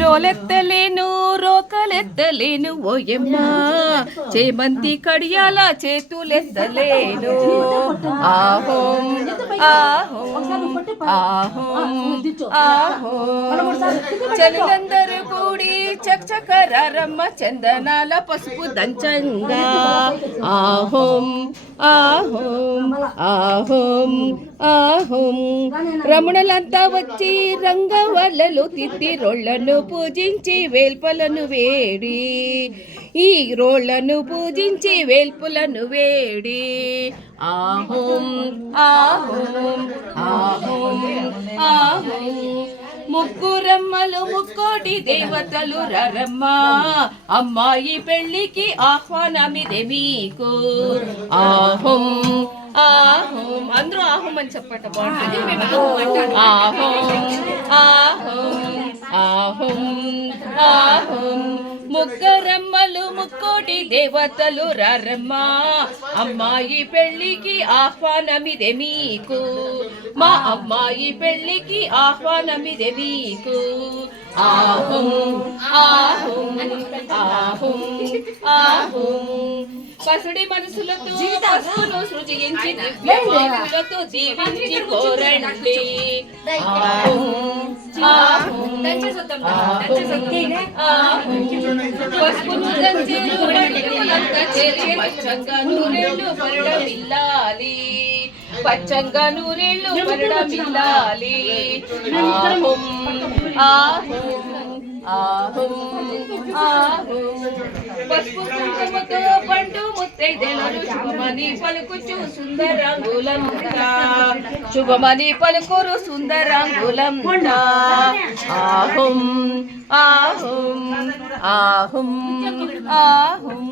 రోలెత్తలేను రోకలెత్తలేను ఓయమ్మ చేమంతి కడియాల చేతులెత్తలేను ఆహోం ఆహోం ఆహోం ఆహోం చలిలందరూ కూడి చకచకరమ్మ చందనాల పసుపు దంచంగా ఆహోం ఆహోం ఆహోం ఆహోం రమణలంతా వచ్చి రంగవల్లలో తిత్తి రోళ్లను పూజించి వేల్పలను వేడి ఈ రోళ్లను పూజించి వేల్పులను వేడి ఆహోం ఆహోం ఆహోం ఆహోం ముగ్గురమ్మలు ముక్కోటి దేవతలు రరమ్మ అమ్మాయి పెళ్లికి ఆహ్వానమిదే మీకు ఆహోం ఆహోం అందరూ ఆహోం అని చెప్పట బాగుంటుంది ఆహోం ఆహోం ఆహోం ఆహోం ముగ్గురమ్మలు ముక్కోటి దేవతలు రరమ్మ అమ్మాయి పెళ్లికి ఆహ్వానమిదే మీకు మా అమ్మాయి పెళ్లికి ఆహ్వానమిదే మీకు ఆహోం ఆహోం ఆహోం ఆహోం పసుడి మనసులతో పసుపును సృజించి దివ్యమాకులతో దీవించి కోరండి ఆహోం ఆహోం ఆహోం పసుపును దంచి నూరెళ్ళంతా చేరి పచ్చంగా నూరెళ్ళు పరడమిల్లాలి పచ్చంగా నూరెళ్ళు పరడమిల్లాలి ఆహోం ఆహోం ఆహోం ఆహోం పసుపు కుంకుమతో పండు ముత్తైదెలను శుభమని పలుకుచు సుందరాంగులంతా శుభమని పలుకురు సుందరాంగులంతా ఆహోం ఆహోం ఆహోం ఆహోం